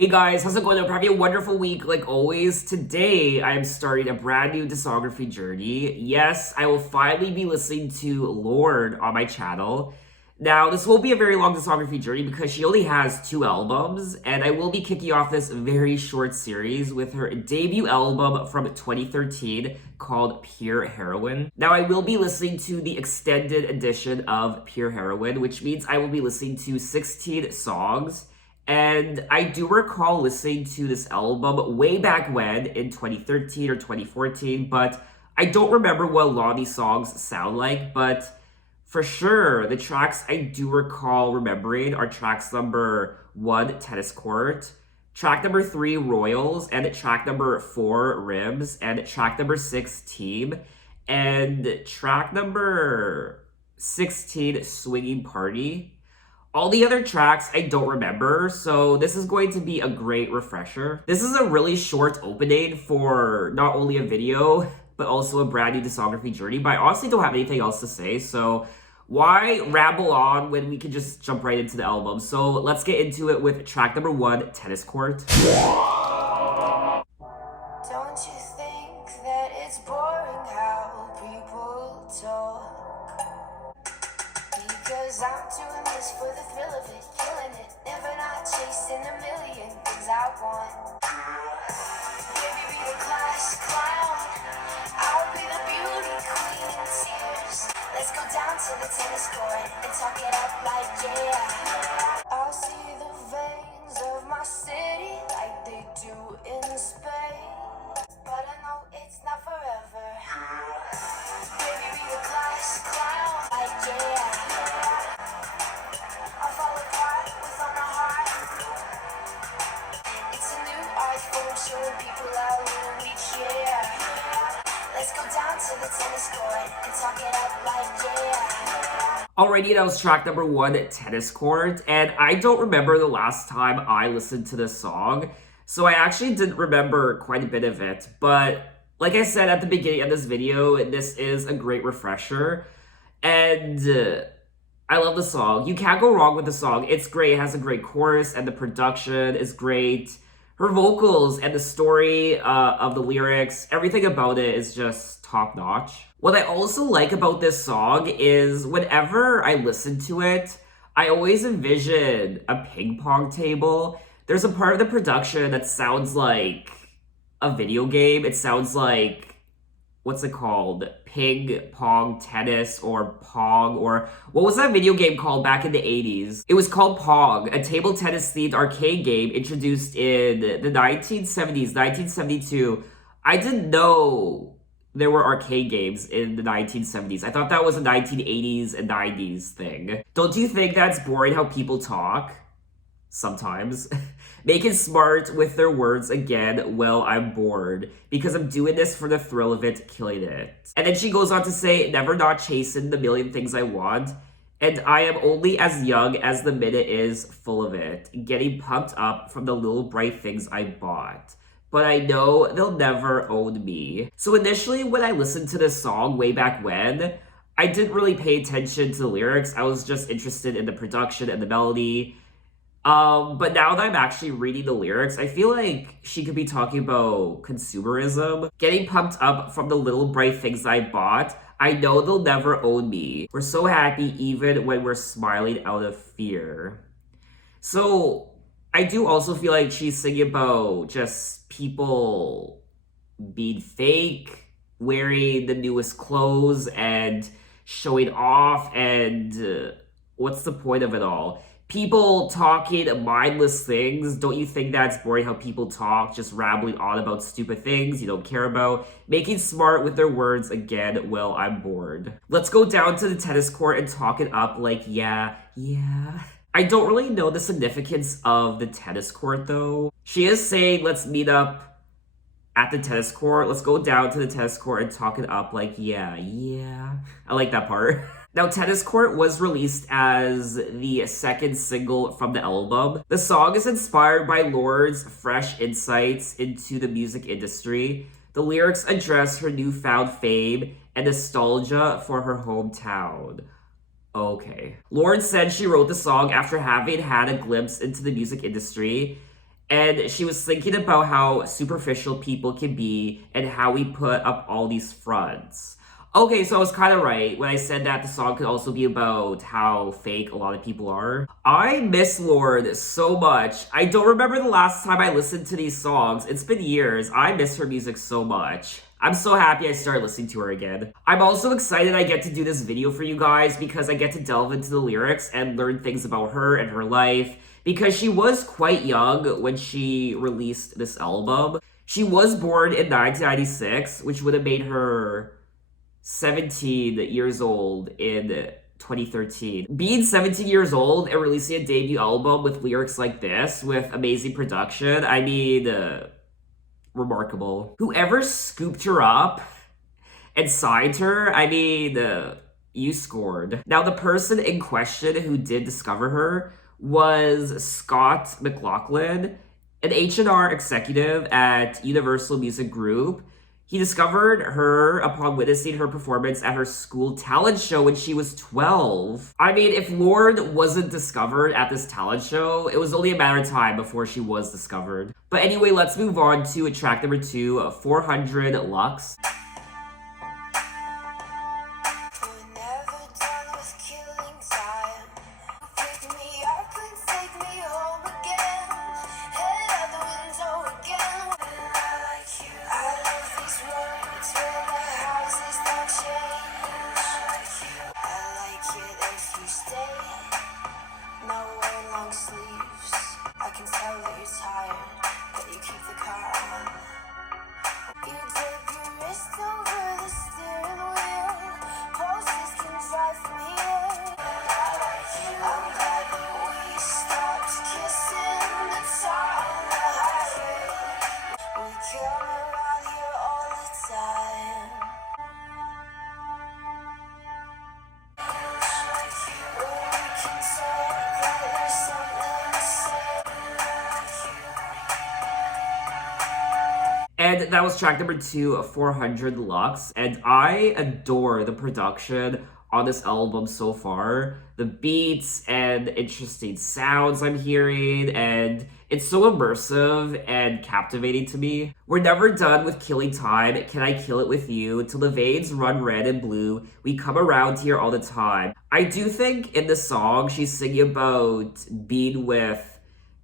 Hey guys, how's it going? I hope you're having a wonderful week like always. Today, I am starting a brand new discography journey. Yes, I will finally be listening to Lorde on my channel. Now, this won't be a very long discography journey because she only has 2 albums, and I will be kicking off this very short series with her debut album from 2013 called Pure Heroine. Now, I will be listening to the extended edition of Pure Heroine, which means I will be listening to 16 songs. And I do recall listening to this album way back when in 2013 or 2014, but I don't remember what a lot of these songs sound like. But for sure, the tracks I do recall remembering are tracks number 1, Tennis Court, track number 3, Royals, and track number 4, Ribs, and track number 6, Team, and track number 16, Swinging Party. All the other tracks I don't remember, so this is going to be a great refresher. This is a really short opening for not only a video, but also a brand new discography journey, but I honestly don't have anything else to say, so why ramble on when we can just jump right into the album? So let's get into it with track number 1, Tennis Court. Don't you think that it's boring how people talk? Because I'm doing this for the thrill of it, killing it, never not chasing a million things I want. Baby, be the class clown, I'll be the beauty queen in tears. Let's go down to the tennis court and talk it up like yeah. I'll see the veins of my city like they do in Spain, but I know it's not forever. Baby, be the class clown like yeah. I'll fall apart with all my heart. It's a new art form showing people how we reach, yeah. Let's go down to the tennis court and talk it up like yeah. Alrighty, that was track number 1, Tennis Court, and I don't remember the last time I listened to this song, so I actually didn't remember quite a bit of it, but like I said at the beginning of this video, this is a great refresher, and I love the song. You can't go wrong with the song. It's great. It has a great chorus, and the production is great. Her vocals and the story of the lyrics, everything about it is just top-notch. What I also like about this song is whenever I listen to it, I always envision a ping pong table. There's a part of the production that sounds like a video game. It sounds like, what's it called? Ping pong tennis or Pong, or what was that video game called back in the 80s? It was called Pong, a table tennis themed arcade game introduced in the 1970s, 1972. I didn't know there were arcade games in the 1970s. I thought that was a 1980s and 90s thing. Don't you think that's boring how people talk? Sometimes. Making smart with their words again, well, I'm bored. Because I'm doing this for the thrill of it, killing it. And then she goes on to say, never not chasing the million things I want. And I am only as young as the minute is full of it. Getting pumped up from the little bright things I bought. But I know they'll never own me. So initially, when I listened to this song way back when, I didn't really pay attention to the lyrics. I was just interested in the production and the melody. But now that I'm actually reading the lyrics, I feel like she could be talking about consumerism. Getting pumped up from the little bright things I bought. I know they'll never own me. We're so happy even when we're smiling out of fear. So, I do also feel like she's singing about just people being fake, wearing the newest clothes, and showing off, and what's the point of it all? People talking mindless things. Don't you think that's boring how people talk, just rambling on about stupid things you don't care about? Making smart with their words again, well, I'm bored. Let's go down to the tennis court and talk it up like, yeah. I don't really know the significance of the tennis court though. She is saying, let's meet up at the tennis court. Let's go down to the tennis court and talk it up like, yeah. I like that part. Now, Tennis Court was released as the second single from the album. The song is inspired by Lorde's fresh insights into the music industry. The lyrics address her newfound fame and nostalgia for her hometown. Okay. Lorde said she wrote the song after having had a glimpse into the music industry And she was thinking about how superficial people can be and how we put up all these fronts. Okay, so I was kind of right when I said that the song could also be about how fake a lot of people are. I miss Lorde so much. I don't remember the last time I listened to these songs. It's been years. I miss her music so much. I'm so happy I started listening to her again. I'm also excited I get to do this video for you guys because I get to delve into the lyrics and learn things about her and her life because she was quite young when she released this album. She was born in 1996, which would have made her 17 years old in 2013. Being 17 years old and releasing a debut album with lyrics like this, with amazing production, I mean, remarkable. Whoever scooped her up and signed her, I mean, you scored. Now, the person in question who did discover her was Scott McLaughlin, an H&R executive at Universal Music Group. He discovered her upon witnessing her performance at her school talent show when she was 12. I mean, if Lorde wasn't discovered at this talent show, it was only a matter of time before she was discovered. But anyway, let's move on to track number 2, 400 Lux. And that was track number 2, 400 Lux. And I adore the production on this album so far. The beats and interesting sounds I'm hearing, and it's so immersive and captivating to me. We're never done with killing time. Can I kill it with you? Till the veins run red and blue. We come around here all the time. I do think in the song she's singing about being with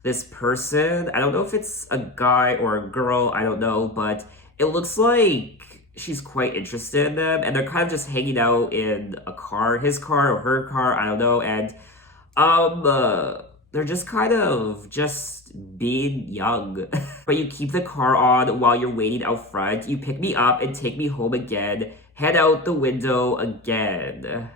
this person. I don't know if it's a guy or a girl, I don't know, but it looks like she's quite interested in them, and they're kind of just hanging out in a car, his car or her car, I don't know, and they're just kind of just being young. But you keep the car on while you're waiting out front. You pick me up and take me home again. Head out the window again.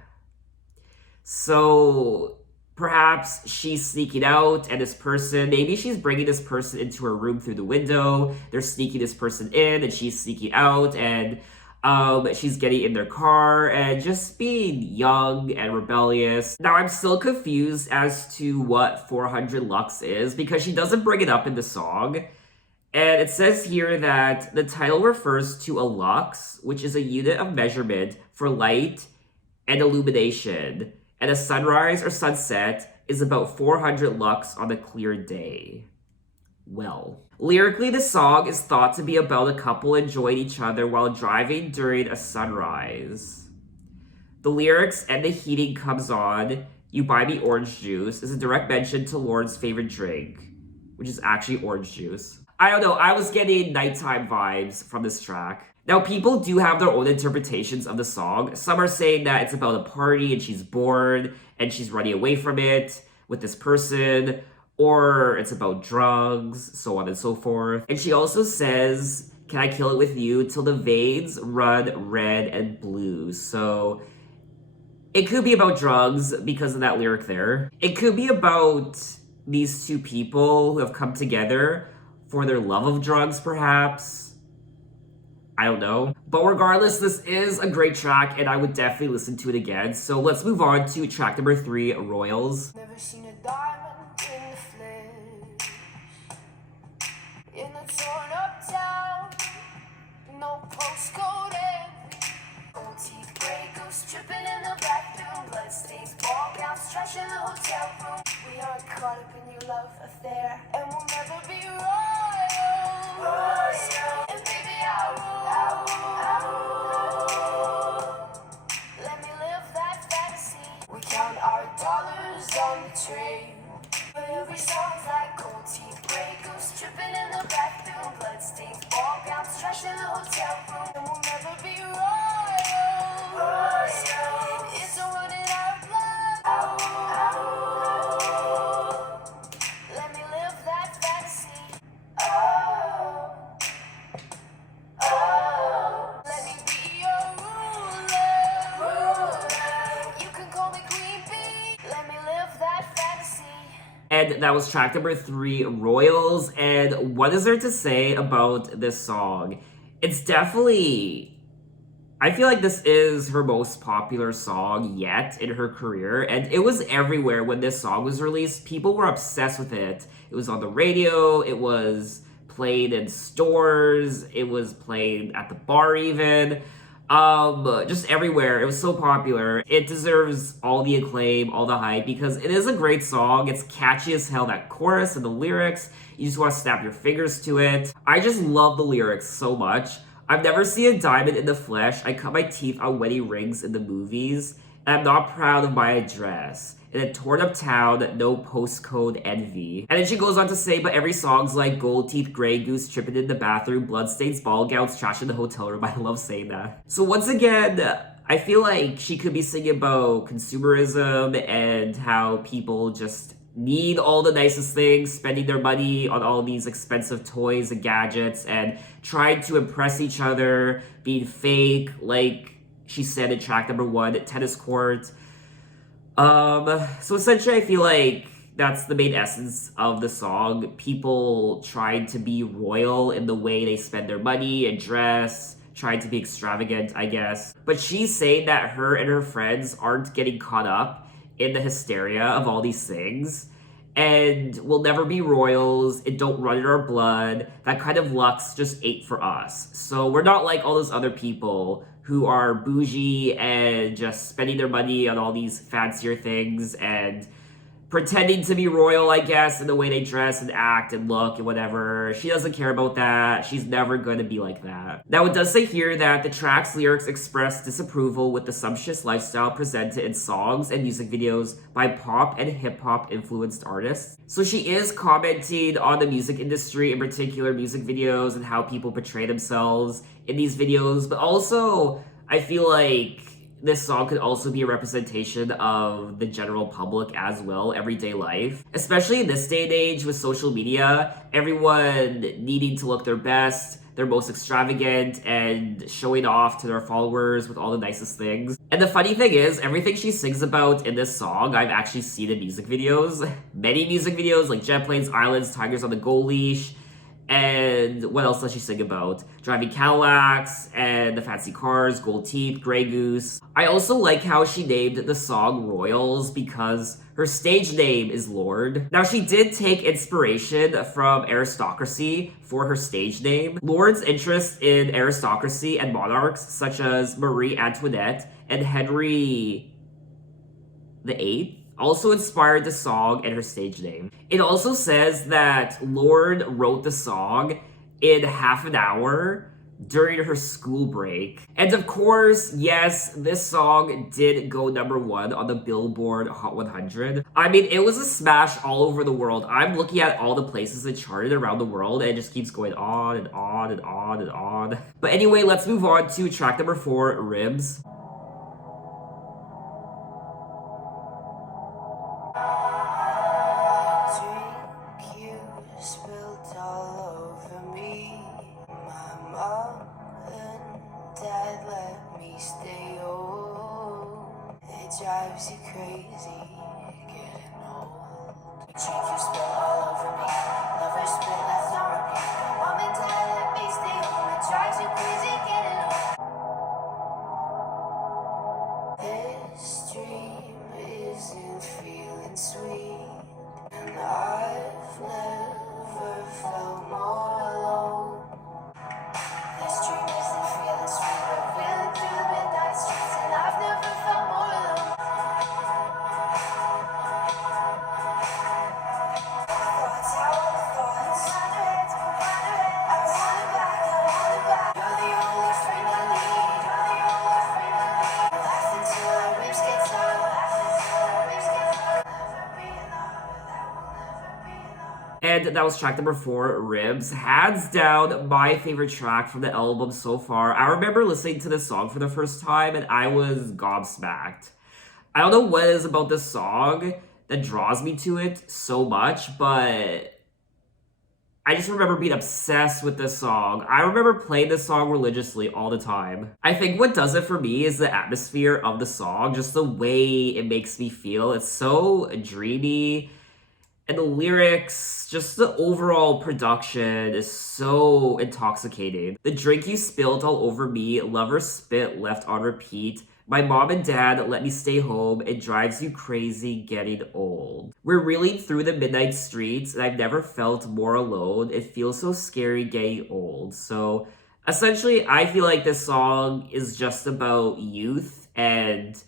So perhaps she's sneaking out and this person, maybe she's bringing this person into her room through the window. They're sneaking this person in and she's sneaking out, and she's getting in their car and just being young and rebellious. Now, I'm still confused as to what 400 Lux is because she doesn't bring it up in the song. And it says here that the title refers to a lux, which is a unit of measurement for light and illumination. And a sunrise or sunset is about 400 lux on a clear day. Well, lyrically, the song is thought to be about a couple enjoying each other while driving during a sunrise. The lyrics "and the heating comes on, you buy me orange juice" is a direct mention to Lorde's favorite drink, which is actually orange juice. I don't know, I was getting nighttime vibes from this track. Now, people do have their own interpretations of the song. Some are saying that it's about a party and she's bored and she's running away from it with this person, or it's about drugs, so on and so forth. And she also says, "Can I kill it with you till the veins run red and blue?" So it could be about drugs because of that lyric there. It could be about these two people who have come together for their love of drugs, perhaps. I don't know. But regardless, this is a great track and I would definitely listen to it again. So let's move on to track number 3, Royals. Never seen a diamond in the flesh, in a torn up town, no postcode envy. Old teeth, gray goose dripping in the bathroom, bloodstains, ball gowns, trash in the hotel room. We aren't caught up in your love affair, and we'll never be royal. And baby, I rule. Let me live that fantasy. We count our dollars on the train. But every song's like gold teeth, gray goose dripping in the bathroom, bloodstains, ball gowns, trash in the hotel room, and we'll never be royal. It's a run in our blood. Let me live that fantasy. Let me be your ruler. You can call me Queen Bee. Let me live that fantasy. And that was track number 3, Royals. And what is there to say about this song? It's definitely, I feel like this is her most popular song yet in her career, and it was everywhere when this song was released. People were obsessed with it. It was on the radio, it was played in stores, it was played at the bar even. Just everywhere. It was so popular. It deserves all the acclaim, all the hype, because it is a great song. It's catchy as hell, that chorus and the lyrics. You just want to snap your fingers to it. I just love the lyrics so much. I've never seen a diamond in the flesh. I cut my teeth on wedding rings in the movies. And I'm not proud of my address. In a torn up town, no postcode envy. And then she goes on to say, but every song's like gold teeth, gray goose, tripping in the bathroom, bloodstains, ball gowns, trash in the hotel room. I love saying that. So once again, I feel like she could be singing about consumerism and how people just need all the nicest things, spending their money on all these expensive toys and gadgets, and trying to impress each other, being fake, like she said in track number 1, tennis court. So essentially I feel like that's the main essence of the song. People trying to be royal in the way they spend their money and dress, trying to be extravagant, I guess. But she's saying that her and her friends aren't getting caught up in the hysteria of all these things, and we'll never be royals. It don't run in our blood. That kind of luck's just ain't for us. So we're not like all those other people who are bougie and just spending their money on all these fancier things and pretending to be royal, I guess, in the way they dress and act and look and whatever. She doesn't care about that. She's never going to be like that. Now, it does say here that the track's lyrics express disapproval with the sumptuous lifestyle presented in songs and music videos by pop and hip-hop influenced artists. So she is commenting on the music industry, in particular music videos, and how people portray themselves in these videos, but also I feel like this song could also be a representation of the general public as well, everyday life. Especially in this day and age with social media, everyone needing to look their best, their most extravagant, and showing off to their followers with all the nicest things. And the funny thing is, everything she sings about in this song, I've actually seen in music videos. Many music videos like jet planes, islands, tigers on the gold leash. And what else does she sing about? Driving Cadillacs and the fancy cars, gold teeth, gray goose. I also like how she named the song Royals because her stage name is Lorde. Now, she did take inspiration from aristocracy for her stage name. Lorde's interest in aristocracy and monarchs such as Marie Antoinette and Henry VIII also inspired the song and her stage name. It also says that Lorde wrote the song in half an hour during her school break. And of course, yes, this song did go number 1 on the Billboard Hot 100. I mean, it was a smash all over the world. I'm looking at all the places it charted around the world, and it just keeps going on and on and on and on. But anyway, let's move on to track number 4, Ribs. Drives you crazy, getting old. Drink you spill all over me. Never spit left on repeat. Mom and dad let me stay home. It drives you crazy, getting old. This dream isn't feeling sweet, and I've never felt more alone. This dream isn't feeling sweet. I've been through the midnight streets, and I've never felt more alone. And that was track number 4, Ribs. Hands down, my favorite track from the album so far. I remember listening to this song for the first time and I was gobsmacked. I don't know what it is about this song that draws me to it so much, but I just remember being obsessed with this song. I remember playing this song religiously all the time. I think what does it for me is the atmosphere of the song, just the way it makes me feel. It's so dreamy. And the lyrics, just the overall production is so intoxicating. The drink you spilled all over me, lover spit left on repeat. My mom and dad let me stay home. It drives you crazy getting old. We're reeling through the midnight streets, and I've never felt more alone. It feels so scary getting old. So essentially, I feel like this song is just about youth and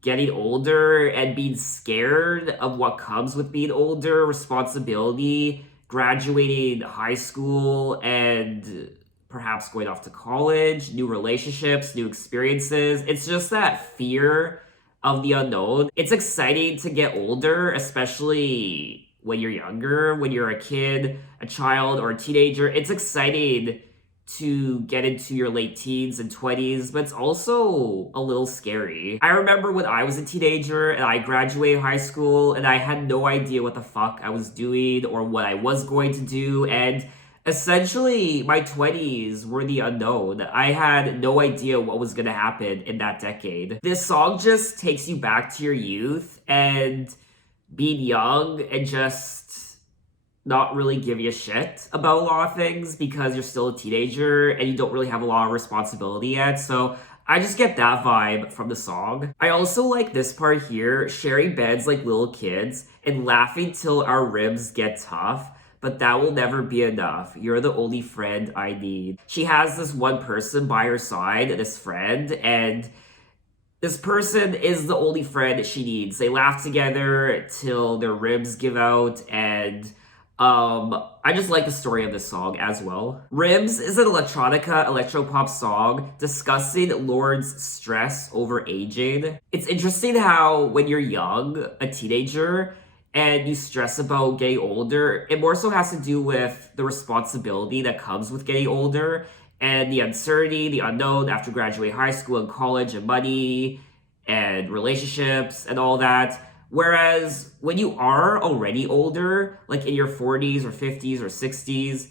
getting older and being scared of what comes with being older, responsibility, graduating high school, and perhaps going off to college, new relationships, new experiences. It's just that fear of the unknown. It's exciting to get older, especially when you're younger, when you're a kid, a child, or a teenager. It's exciting to get into your late teens and 20s, but it's also a little scary. I remember when I was a teenager and I graduated high school and I had no idea what the fuck I was doing or what I was going to do, and essentially my 20s were the unknown. I had no idea what was gonna happen in that decade. This song just takes you back to your youth and being young and just not really give you a shit about a lot of things because you're still a teenager and you don't really have a lot of responsibility yet. So I just get that vibe from the song. I also like this part here, sharing beds like little kids and laughing till our ribs get tough. But that will never be enough. You're the only friend I need. She has this one person by her side, this friend, and this person is the only friend she needs. They laugh together till their ribs give out, and I just like the story of this song as well. Ribs is an electronica, electropop song discussing Lorde's stress over aging. It's interesting how when you're young, a teenager, and you stress about getting older, it more so has to do with the responsibility that comes with getting older and the uncertainty, the unknown after graduating high school and college and money and relationships and all that. Whereas when you are already older, like in your 40s or 50s or 60s,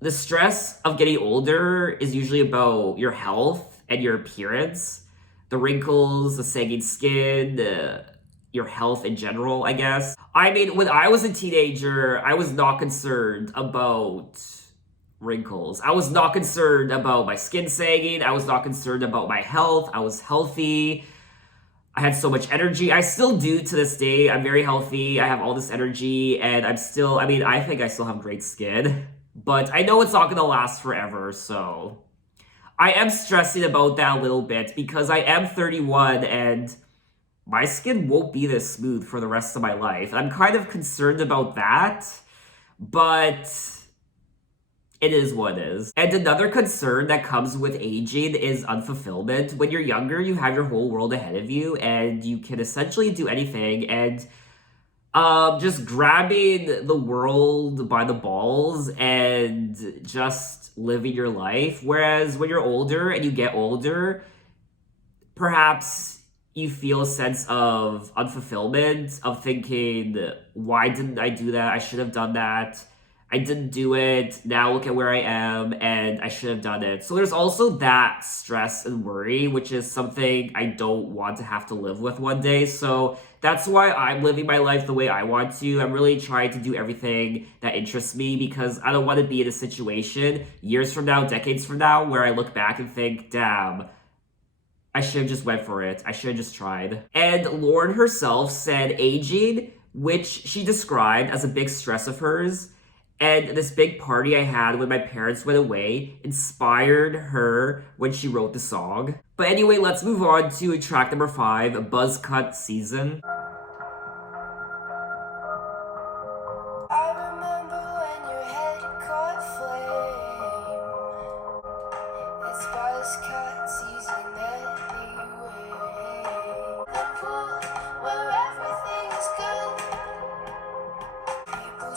the stress of getting older is usually about your health and your appearance, the wrinkles, the sagging skin, your health in general, I guess. I mean, when I was a teenager, I was not concerned about wrinkles. I was not concerned about my skin sagging. I was not concerned about my health. I was healthy. I had so much energy. I still do to this day. I'm very healthy. I have all this energy and I think I still have great skin. But I know it's not gonna last forever, so I am stressing about that a little bit because I am 31 and my skin won't be this smooth for the rest of my life. I'm kind of concerned about that, but it is what it is. And another concern that comes with aging is unfulfillment. When you're younger, you have your whole world ahead of you and you can essentially do anything, and just grabbing the world by the balls and just living your life. Whereas when you're older and you get older, perhaps you feel a sense of unfulfillment, of thinking, why didn't I do that? I should have done that. I didn't do it. Now look at where I am and I should have done it. So there's also that stress and worry, which is something I don't want to have to live with one day. So that's why I'm living my life the way I want to. I'm really trying to do everything that interests me because I don't want to be in a situation years from now, decades from now, where I look back and think, damn, I should have just went for it. I should have just tried. And Lorde herself said aging, which she described as a big stress of hers, and this big party I had when my parents went away inspired her when she wrote the song. But anyway, let's move on to track number 5, Buzz Cut Season. I remember when your head caught flame. It's buzz cut season anyway. The pool where everything is good. People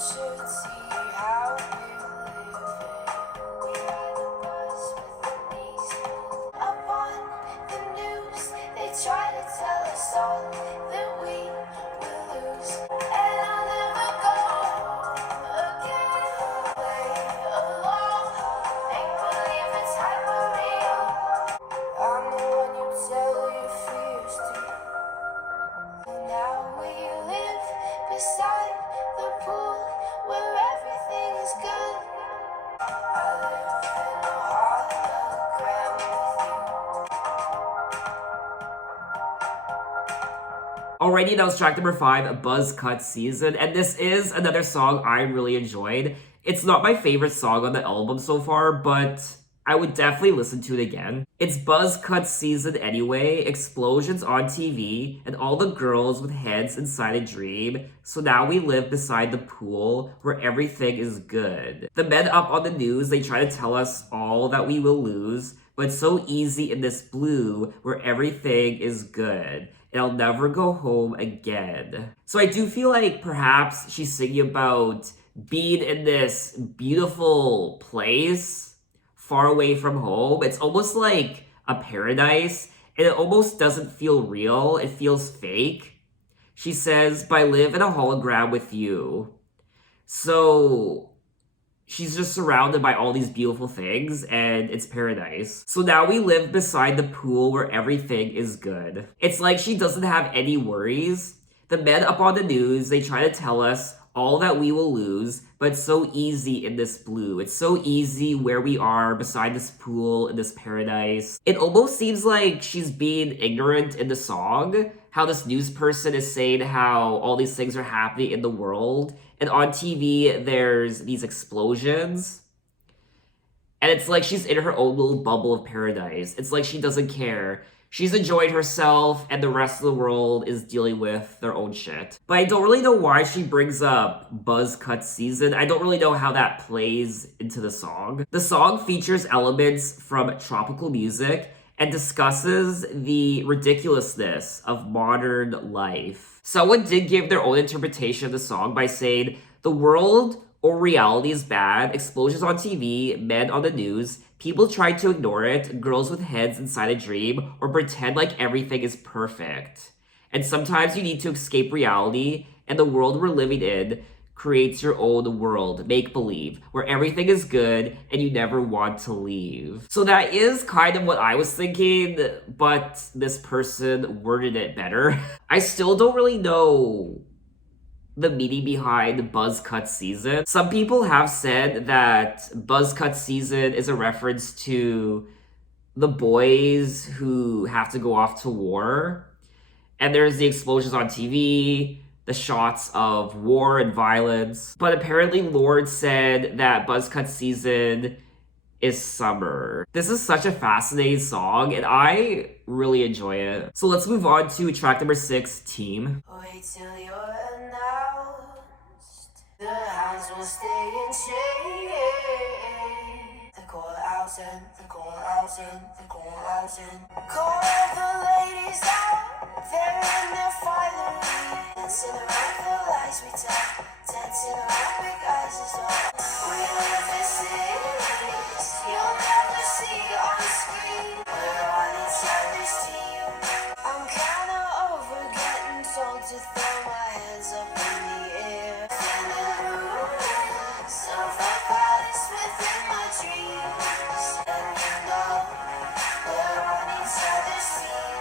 Alrighty, that was track number 5, a Buzz Cut Season, and this is another song I really enjoyed. It's not my favorite song on the album so far, but I would definitely listen to it again. It's Buzz Cut Season anyway, explosions on TV, and all the girls with heads inside a dream, so now we live beside the pool where everything is good. The men up on the news, they try to tell us all that we will lose, but it's so easy in this blue where everything is good. And I'll never go home again. So I do feel like perhaps she's singing about being in this beautiful place far away from home. It's almost like a paradise, and it almost doesn't feel real. It feels fake. She says, "But I live in a hologram with you." So she's just surrounded by all these beautiful things, and it's paradise. So now we live beside the pool where everything is good. It's like she doesn't have any worries. The men up on the news, they try to tell us all that we will lose, but it's so easy in this blue. It's so easy where we are beside this pool in this paradise. It almost seems like she's being ignorant in the song, how this news person is saying how all these things are happening in the world, and on TV there's these explosions. And it's like she's in her own little bubble of paradise. It's like she doesn't care. She's enjoying herself, and the rest of the world is dealing with their own shit. But I don't really know why she brings up Buzz Cut Season. I don't really know how that plays into the song. The song features elements from tropical music and discusses the ridiculousness of modern life. Someone did give their own interpretation of the song by saying, "The world or reality is bad, explosions on TV, men on the news, people try to ignore it, girls with heads inside a dream, or pretend like everything is perfect. And sometimes you need to escape reality, and the world we're living in creates your own world, make-believe, where everything is good and you never want to leave." So that is kind of what I was thinking, but this person worded it better. I still don't really know the meaning behind Buzz Cut Season. Some people have said that Buzz Cut Season is a reference to the boys who have to go off to war. And there's the explosions on TV, the shots of war and violence. But apparently Lorde said that Buzz Cut Season is summer. This is such a fascinating song, and I really enjoy it. So let's move on to track number 6, Team. Wait till you're announced. The house will stay in shade. The call out and the call out and the call out and call the ladies out. They're in their finery, dancing around the lights we tell, dancing around big eyes as well. We live in cities you'll never see on screen. We're on each other's team. I'm kinda over getting told to throw my hands up in the air. Feeling rude, some palace within my dreams. And you know, we're on each other's team.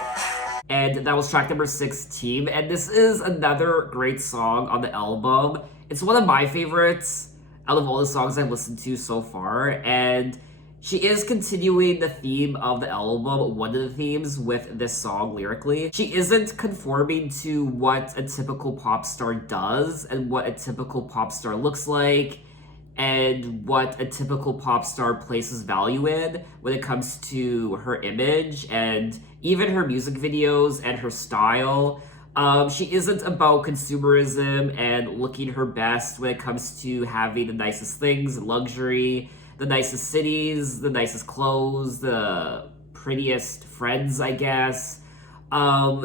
And that was track number 6, Team. And this is another great song on the album. It's one of my favorites out of all the songs I've listened to so far. And she is continuing the theme of the album, one of the themes with this song lyrically. She isn't conforming to what a typical pop star does and what a typical pop star looks like and what a typical pop star places value in when it comes to her image and even her music videos and her style. She isn't about consumerism and looking her best when it comes to having the nicest things, luxury, the nicest cities, the nicest clothes, the prettiest friends, I guess.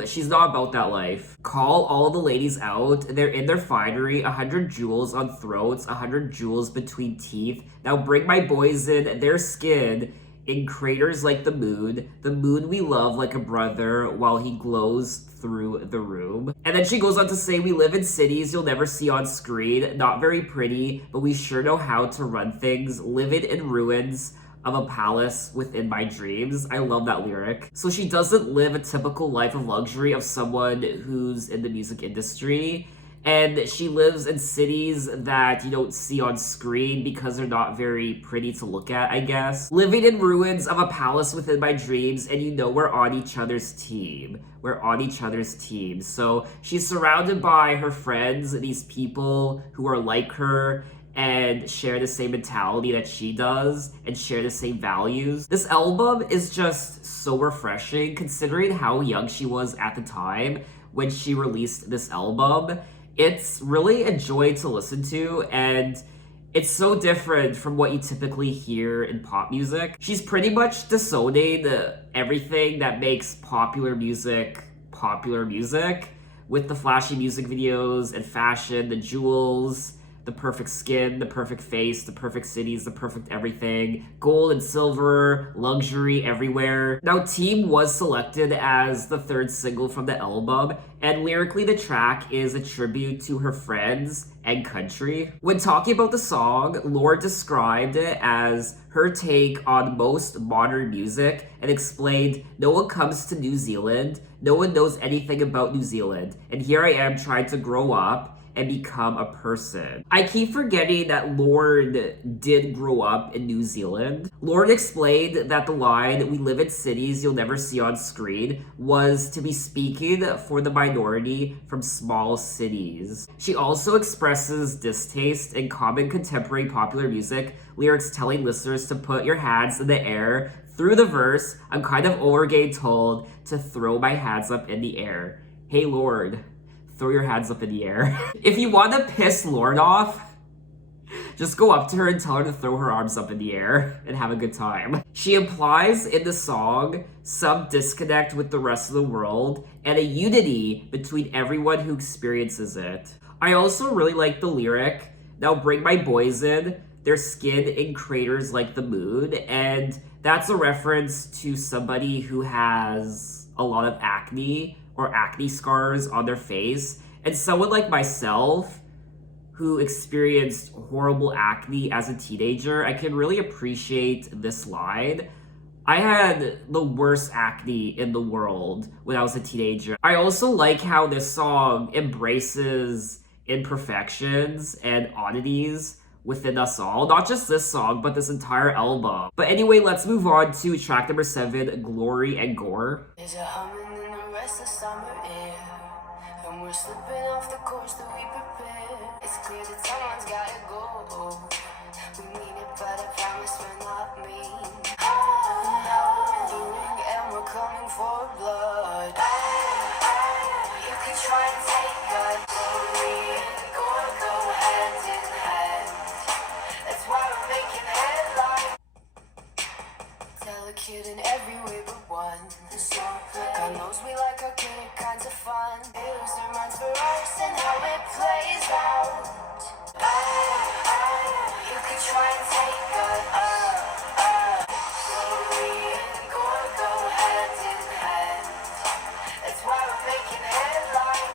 She's not about that life. Call all the ladies out. They're in their finery, 100 jewels on throats, 100 jewels between teeth. Now bring my boys in, their skin in craters like the moon we love like a brother while he glows through the room. And then she goes on to say, we live in cities you'll never see on screen, not very pretty, but we sure know how to run things, living in ruins of a palace within my dreams. I love that lyric. So she doesn't live a typical life of luxury of someone who's in the music industry. And she lives in cities that you don't see on screen because they're not very pretty to look at, I guess. Living in ruins of a palace within my dreams, and you know we're on each other's team. We're on each other's team. So she's surrounded by her friends, these people who are like her and share the same mentality that she does and share the same values. This album is just so refreshing considering how young she was at the time when she released this album. It's really a joy to listen to, and it's so different from what you typically hear in pop music. She's pretty much disowning everything that makes popular music with the flashy music videos and fashion, the jewels, the perfect skin, the perfect face, the perfect cities, the perfect everything, gold and silver, luxury everywhere. Now, Team was selected as the third single from the album, and lyrically the track is a tribute to her friends and country. When talking about the song, Lorde described it as her take on most modern music and explained, "No one comes to New Zealand, no one knows anything about New Zealand, and here I am trying to grow up and become a person." I keep forgetting that Lorde did grow up in New Zealand. Lorde explained that the line, "We live in cities you'll never see on screen," was to be speaking for the minority from small cities. She also expresses distaste in common contemporary popular music lyrics telling listeners to put your hands in the air. Through the verse, I'm kind of over getting told to throw my hands up in the air. Hey Lorde, throw your hands up in the air. If you want to piss Lorde off, just go up to her and tell her to throw her arms up in the air and have a good time. She implies in the song some disconnect with the rest of the world and a unity between everyone who experiences it. I also really like the lyric, "Now bring my boys in, their skin in craters like the moon," and that's a reference to somebody who has a lot of acne or acne scars on their face, and someone like myself who experienced horrible acne as a teenager, I can really appreciate this line. I had the worst acne in the world when I was a teenager. I also like how this song embraces imperfections and oddities within us all. Not just this song, but this entire album. But anyway, let's move on to track number 7, Glory and Gore. There's a humming in the restless summer air, and we're slipping off the course that we prepared. It's clear that someone's gotta go. We mean it, but I promise we're not mean. The ring, and we're coming for blood. You can try and take us. Glory and gore go hand in hand. That's why we're making headlines. Delicate in every way but one. God knows we like archaic kinds of fun. It was their minds for us and how it plays out. You can try and take us. Glory and gore go hand in hand. That's why we're making headlines.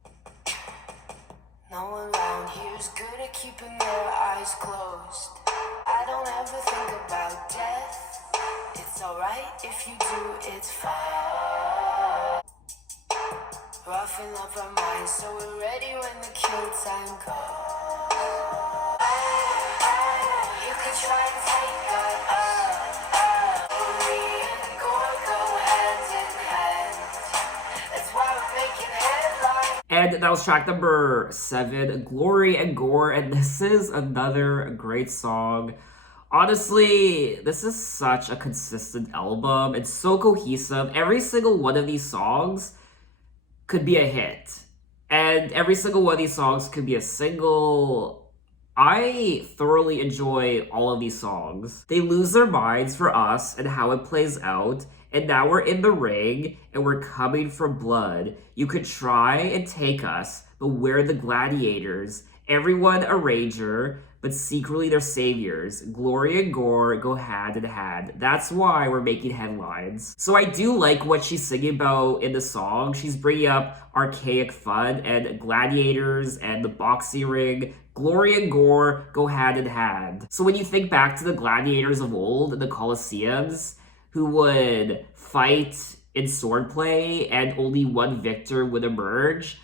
No one around here's good at keeping their eyes closed. I don't ever think about death. It's alright if you do, it's fine. Roughing up our minds so we're ready when the kill time comes. You can try and take us. Glory and gore go hand in hand. That's why we're making headlines. And that was track number 7, Glory and Gore, and this is another great song. Honestly, this is such a consistent album. It's so cohesive. Every single one of these songs could be a hit. And every single one of these songs could be a single. I thoroughly enjoy all of these songs. They lose their minds for us and how it plays out. And now we're in the ring and we're coming for blood. You could try and take us, but we're the gladiators. Everyone a rager, but secretly they're saviors. Glory and gore go hand in hand. That's why we're making headlines. So I do like what she's singing about in the song. She's bringing up archaic fun and gladiators and the boxing ring. Glory and gore go hand in hand. So when you think back to the gladiators of old in the Colosseums, who would fight in swordplay and only one victor would emerge,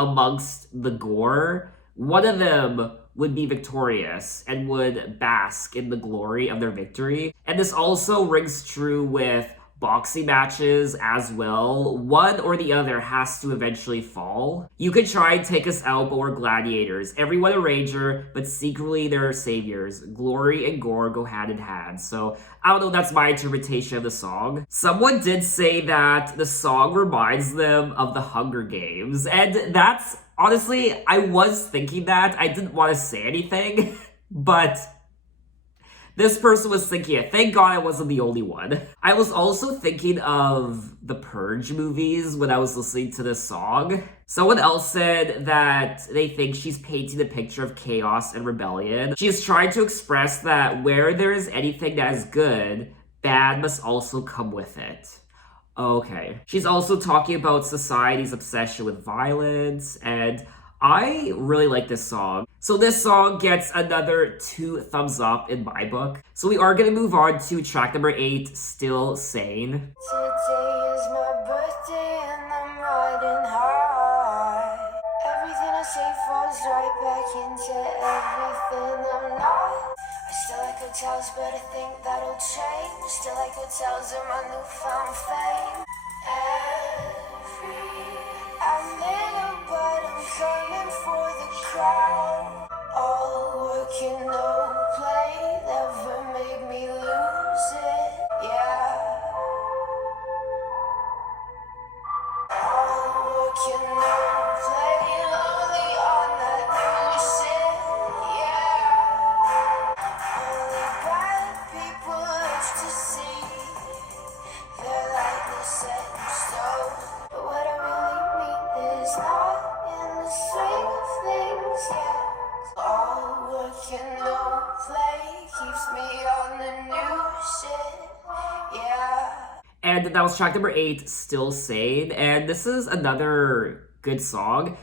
amongst the gore, one of them would be victorious and would bask in the glory of their victory. And this also rings true with boxing matches as well. One or the other has to eventually fall. You could try and take us out, but we're gladiators. Everyone a rager, but secretly they're saviors. Glory and gore go hand in hand. So I don't know, that's my interpretation of the song. Someone did say that the song reminds them of the Hunger Games, and that's honestly, I was thinking that. I didn't want to say anything, but this person was thinking it. Thank God I wasn't the only one. I was also thinking of the Purge movies when I was listening to this song. Someone else said that they think she's painting a picture of chaos and rebellion. She is trying to express that where there is anything that is good, bad must also come with it. Okay. She's also talking about society's obsession with violence, and I really like this song. So this song gets another 2 thumbs up in my book. So we are gonna move on to track number 8, Still Sane. Today is my birthday and I'm riding high. Everything I say falls right back into everything I'm not. I still like hotels, but I think that'll change. Still like hotels are my newfound fame. I'm little, but I'm coming for the crowd. All work and no play never made me lose it. Yeah. All work and no play, lonely on that new shit. Yeah. Only bad people live to see their likeness set in stone. But what I really mean is not in the swing of things yet. All work and no play keeps me on the new shit. Yeah. And that was track number 8, Still Sane. And this is another good song.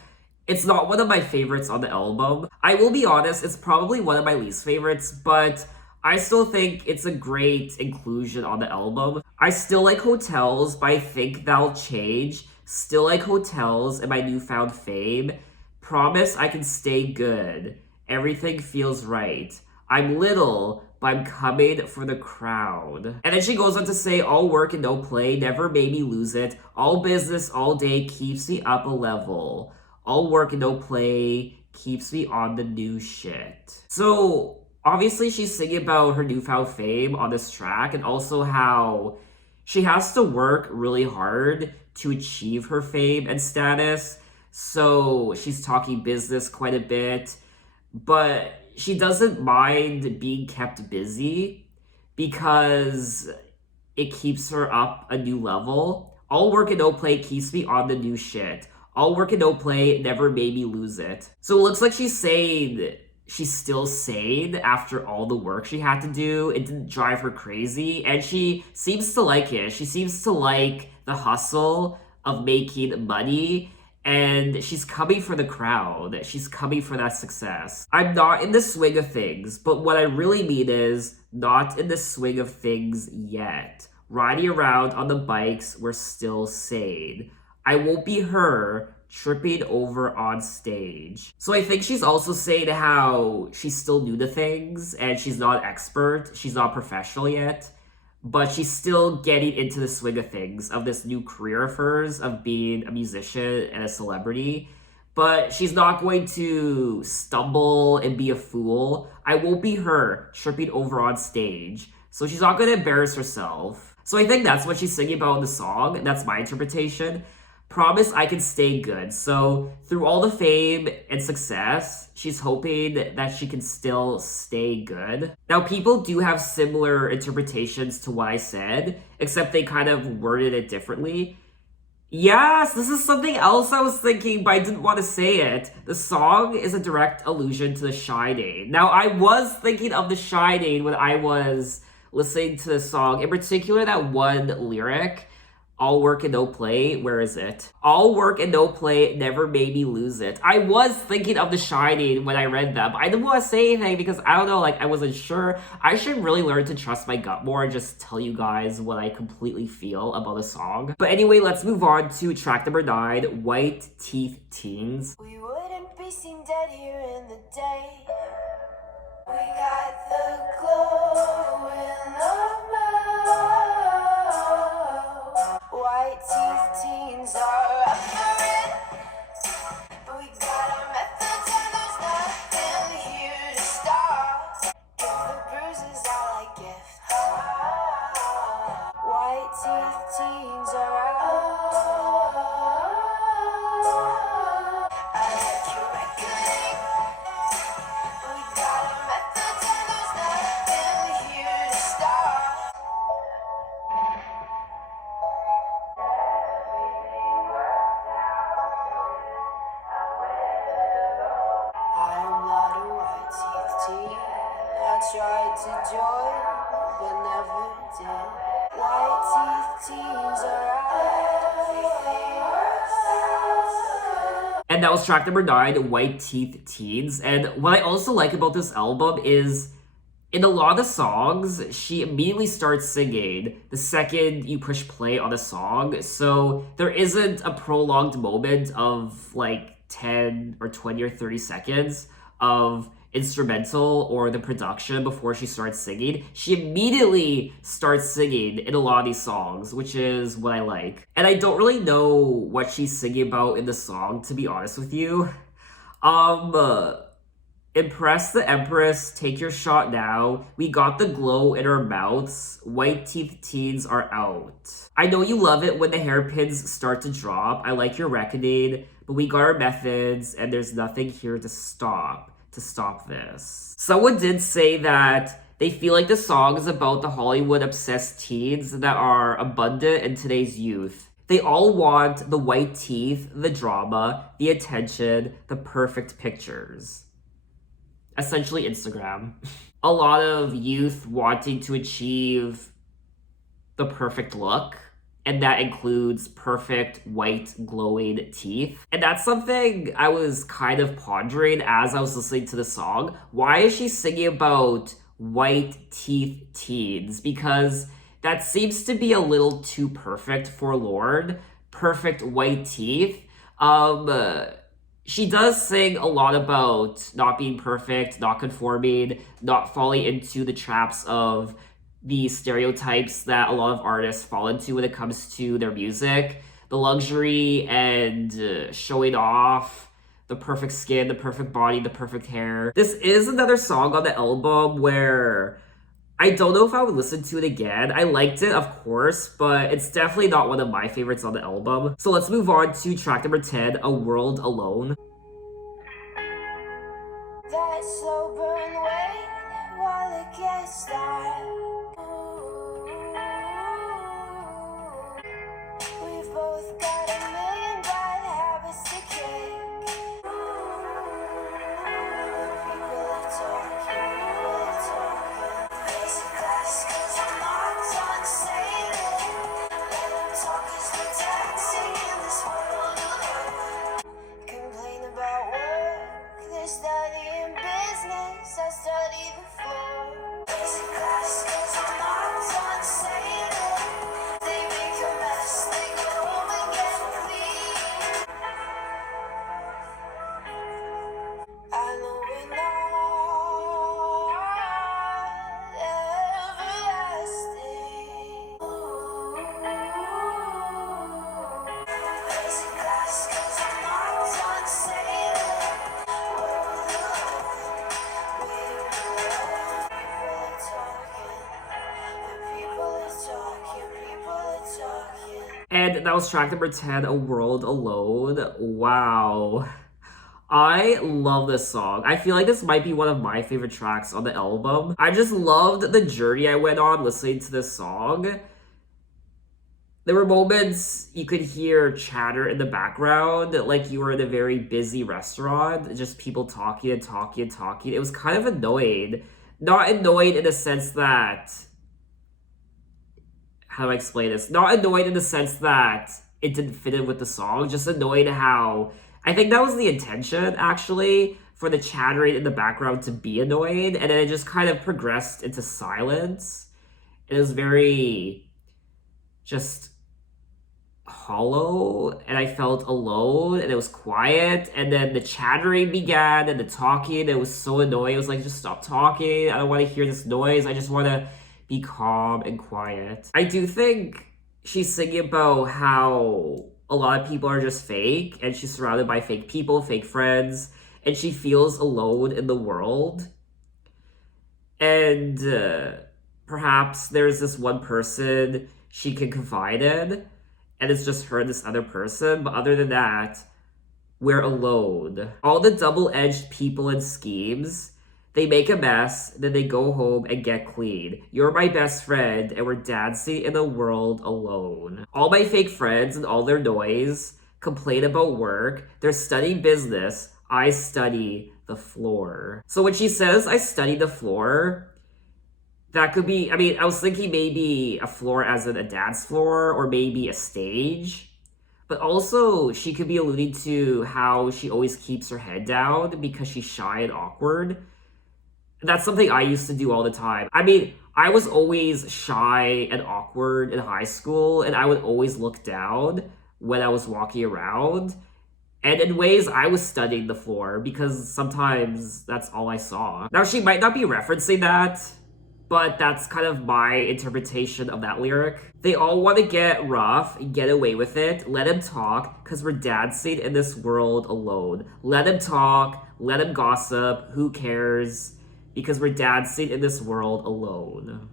It's not one of my favorites on the album. I will be honest, it's probably one of my least favorites, but I still think it's a great inclusion on the album. I still like Hotels, but I think that'll change. Still like Hotels and my newfound fame. Promise I can stay good. Everything feels right. I'm little, but I'm coming for the crowd. And then she goes on to say, all work and no play never made me lose it. All business all day keeps me up a level. All work and no play keeps me on the new shit. So obviously she's singing about her newfound fame on this track, and also how she has to work really hard to achieve her fame and status. So she's talking business quite a bit, but she doesn't mind being kept busy because it keeps her up a new level. All work and no play keeps me on the new shit. All work and no play never made me lose it. So it looks like she's saying she's still sane after all the work she had to do. It didn't drive her crazy, and she seems to like it. She seems to like the hustle of making money, and she's coming for the crowd. She's coming for that success. I'm not in the swing of things, but what I really mean is not in the swing of things yet. Riding around on the bikes, we're still sane. I won't be her tripping over on stage. So I think she's also saying how she's still new to things and she's not expert, she's not professional yet, but she's still getting into the swing of things, of this new career of hers, of being a musician and a celebrity. But she's not going to stumble and be a fool. I won't be her tripping over on stage. So she's not going to embarrass herself. So I think that's what she's singing about in the song. That's my interpretation. Promise I can stay good. So through all the fame and success, she's hoping that she can still stay good. Now, people do have similar interpretations to what I said, except they kind of worded it differently. Yes, this is something else I was thinking, but I didn't want to say it. The song is a direct allusion to The Shining. Now, I was thinking of The Shining when I was listening to the song, in particular that one lyric. All work and no play. Where is it? All work and no play never made me lose it. I was thinking of The Shining when I read that, but I didn't want to say anything because I don't know, like I wasn't sure. I should really learn to trust my gut more and just tell you guys what I completely feel about a song. But anyway, let's move on to track number 9, White Teeth Teens. We wouldn't be seen dead here in the day. We got the glow in the mouth. White teeth teens are up for it. But we got our methods and there's nothing here to stop. Give the bruises all I gift. White teeth teens are out. I like your reckoning. We got our methods and there's nothing here to stop. I'm not a white teeth teen. I tried to join, but never did. White teeth teens are out. Everything works out. And that was track number 9, White Teeth Teens. And what I also like about this album is in a lot of the songs, she immediately starts singing the second you push play on a song. So there isn't a prolonged moment of like 10 or 20 or 30 seconds of instrumental or the production before she starts singing. She immediately starts singing in a lot of these songs, which is what I like. And I don't really know what she's singing about in the song, to be honest with you. Impress the Empress, take your shot now. We got the glow in our mouths. White teeth teens are out. I know you love it when the hairpins start to drop. I like your reckoning, but we got our methods and there's nothing here to stop this. Someone did say that they feel like the song is about the Hollywood obsessed teens that are abundant in today's youth. They all want the white teeth, the drama, the attention, the perfect pictures. Essentially Instagram. A lot of youth wanting to achieve the perfect look, and that includes perfect white glowing teeth. And that's something I was kind of pondering as I was listening to the song. Why is she singing about white teeth teens? Because that seems to be a little too perfect for Lorde. Perfect white teeth. She does sing a lot about not being perfect, not conforming, not falling into the traps of the stereotypes that a lot of artists fall into when it comes to their music. The luxury and showing off, the perfect skin, the perfect body, the perfect hair. This is another song on the album where I don't know if I would listen to it again. I liked it, of course, but it's definitely not one of my favorites on the album. So let's move on to track number 10, A World Alone. That slow burn away while it gets dark. We've both got a million bad habits to kick. People are talking. Basic class, 'cause I'm not done saying it. Let them talk, 'cause we're dancing in this world alone. Complain about work, they're studying business, I study the floor. Basic class, 'cause I'm not done saying it. They make a mess, they go home and get clean. I know we're not everlasting. Basic class, 'cause I'm not done saying it. And that was track number 10, A World Alone. Wow. I love this song. I feel like this might be one of my favorite tracks on the album. I just loved the journey I went on listening to this song. There were moments you could hear chatter in the background, like you were in a very busy restaurant, just people talking and talking and talking. It was kind of annoying. Not annoying in the sense that how do I explain this? Not annoyed in the sense that it didn't fit in with the song, just annoyed how I think that was the intention actually for the chattering in the background to be annoyed, and then it just kind of progressed into silence. It was very just hollow, and I felt alone, and it was quiet, and then the chattering began and the talking. It was so annoying. It was like, just stop talking. I don't want to hear this noise. I just want to be calm and quiet. I do think she's singing about how a lot of people are just fake, and she's surrounded by fake people, fake friends, and she feels alone in the world. And perhaps there's this one person she can confide in, and it's just her and this other person. But other than that, we're alone. All the double-edged people and schemes, they make a mess, then they go home and get clean. You're my best friend, and we're dancing in the world alone. All my fake friends and all their noise complain about work. They're studying business. I study the floor. So when she says, I study the floor, that could be, I mean, I was thinking maybe a floor as in a dance floor or maybe a stage. But also, she could be alluding to how she always keeps her head down because she's shy and awkward. That's something I used to do all the time. I mean, I was always shy and awkward in high school, and I would always look down when I was walking around. And in ways, I was studying the floor because sometimes that's all I saw. Now, she might not be referencing that, but that's kind of my interpretation of that lyric. They all want to get rough, get away with it. Let him talk, because we're dancing in this world alone. Let him talk, let him gossip, who cares? Because we're dancing in this world alone.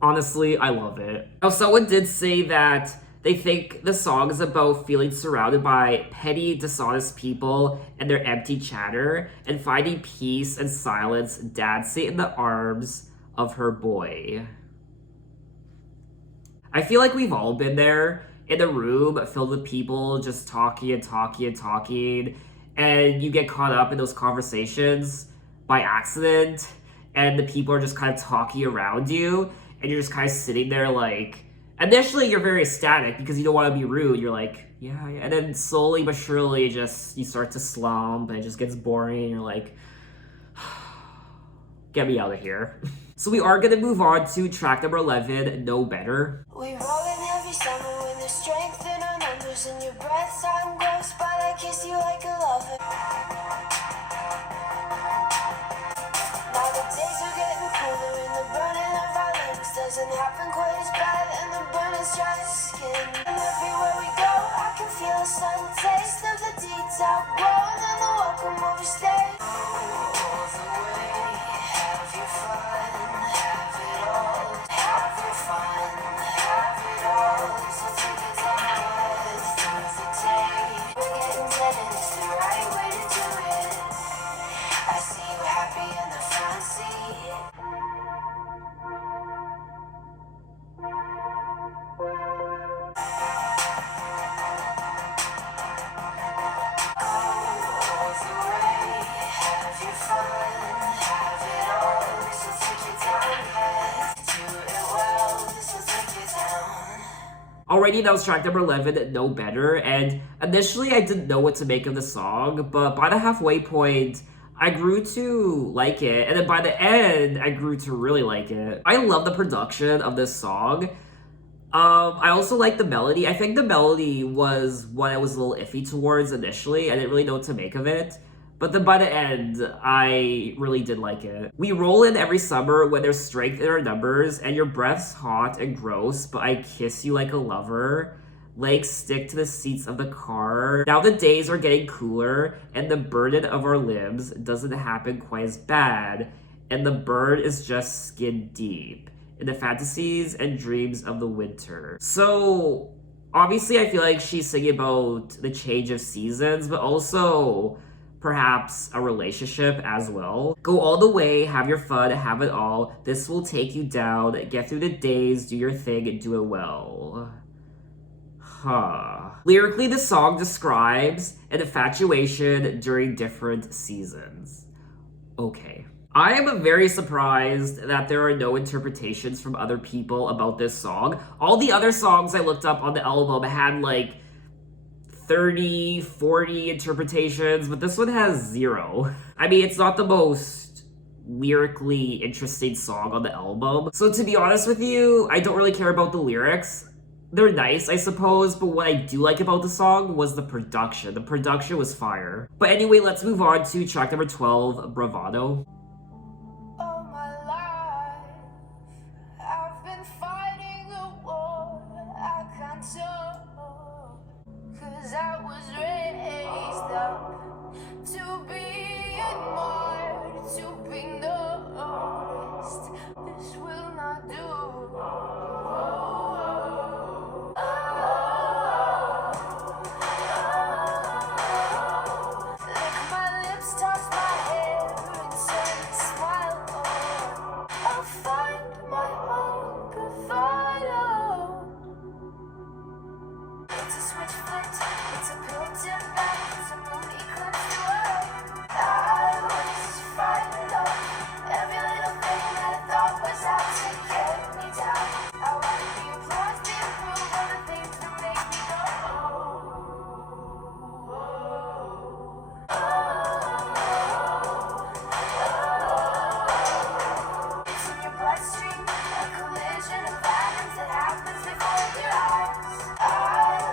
Honestly, I love it. Now, someone did say that they think the song is about feeling surrounded by petty, dishonest people and their empty chatter, and finding peace and silence dancing in the arms of her boy. I feel like we've all been there in a room filled with people just talking and talking and talking, and you get caught up in those conversations by accident, and the people are just kind of talking around you, and you're just kind of sitting there like, initially you're very ecstatic because you don't want to be rude. You're like, yeah, and then slowly but surely just you start to slump and it just gets boring, and you're like, get me out of here. So we are gonna move on to track number 11, Know Better. We roll in heavy summer with the strength in our numbers, and your breath sound gross, but I kiss you like a lover. Now the days are getting cooler, and the burning of our limbs doesn't happen quite as bad, and the burning's dry as skin. And everywhere we go, I can feel a sudden taste of the deeds outgrown and the welcome overstayed. All the way, have your fun, have it all, have your fun, have it all. So take it down, through the day. We're getting dead, and it's the right way to do it. I see you happy in the front seat. All the way, have your fun, have it all. This will take you down, yes. Do it well, this will take you down. Alrighty, that was track number 11, Know Better, and initially I didn't know what to make of the song, but by the halfway point, I grew to like it, and then by the end, I grew to really like it. I love the production of this song. I also like the melody. I think the melody was what I was a little iffy towards initially. I didn't really know what to make of it. But then by the end, I really did like it. We roll in every summer when there's strength in our numbers, and your breath's hot and gross, but I kiss you like a lover. Legs stick to the seats of the car. Now the days are getting cooler, and the burden of our limbs doesn't happen quite as bad, and the burn is just skin deep in the fantasies and dreams of the winter. So, obviously I feel like she's singing about the change of seasons, but also perhaps a relationship as well. Go all the way, have your fun, have it all. This will take you down. Get through the days, do your thing, and do it well. Lyrically, the song describes an infatuation during different seasons. Okay. I am very surprised that there are no interpretations from other people about this song. All the other songs I looked up on the album had like 30, 40 interpretations, but this one has zero. I mean, it's not the most lyrically interesting song on the album. So to be honest with you, I don't really care about the lyrics. They're nice, I suppose, but what I do like about the song was the production. The production was fire. But anyway, let's move on to track number 12, Bravado. All my life, I've been fighting a war I can't tell. 'Cause I was raised up to be admired, to be noticed. This will not do. Lick my lips, toss my hair, and say smile. I'll find my own bravado. It's a switch flipped, it's a pill tip back, it's a moon eclipse to earth. I was frightened of every little thing that I thought was out to get me down. I want the applause, the approval, the things that make me go, It's in your bloodstream, a collision of atoms that happens before your eyes. I